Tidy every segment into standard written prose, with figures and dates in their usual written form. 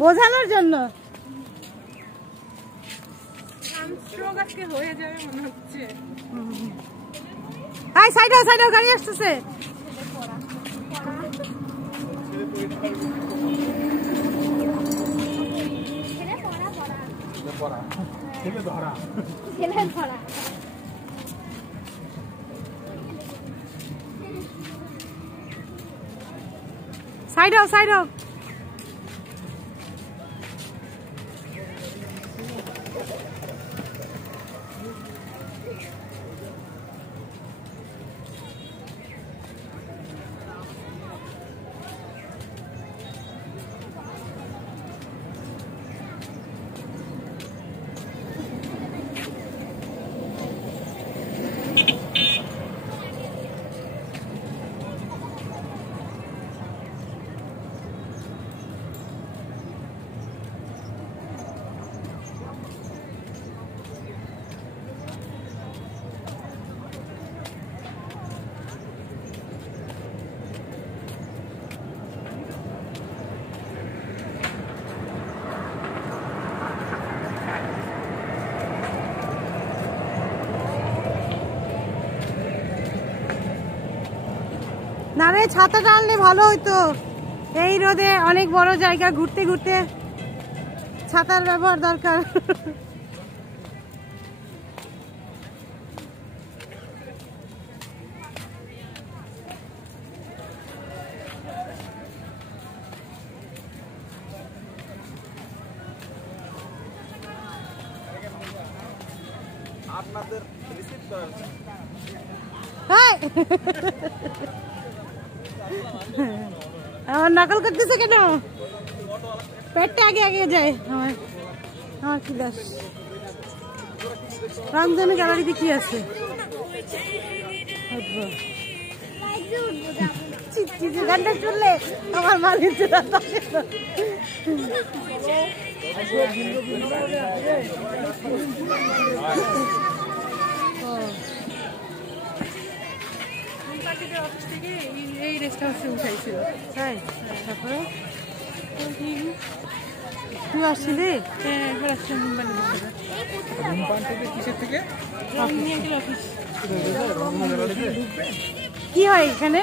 বোঝানোর জন্য হয়ে যাবে মনে হচ্ছে। সাইডে গাড়ি আসতেছে। সাইড হও। না রে, ছাতাটা আনলে ভালো হইতো। এই রোদে অনেক বড় জায়গা ঘুরতে ঘুরতে ছাতার ব্যবহার দরকার। আপনাদের রিসিভ করার আমার নকল করতেছে কেন? পেটটা আগে যায় আমার কি দাস। রামধনু গ্যালারিতে কি আছে? গানটা শুনলে আমার মালিক এই রেস্ট হাউসে উঠাইছিল। তাই? তারপরে তুই আসছিলি? হ্যাঁ, কিসের থেকে? অফিস। কি হয় এখানে?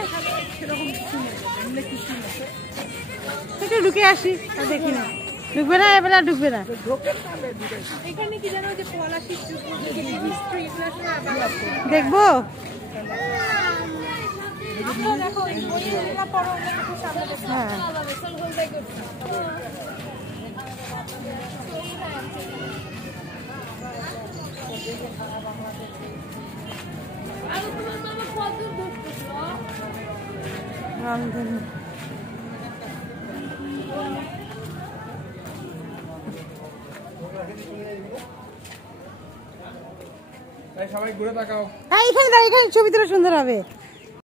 একটু ঢুকে আসি, দেখি না। ঢুকবে না এবেলা? ঢুকবে না। এখানে কি জানো যে পলাশি দেখবো। হ্যাঁ, রামধনু সবাই ঘুরে তাকাও। হ্যাঁ, এখানে ছবি তুলে সুন্দর হবে।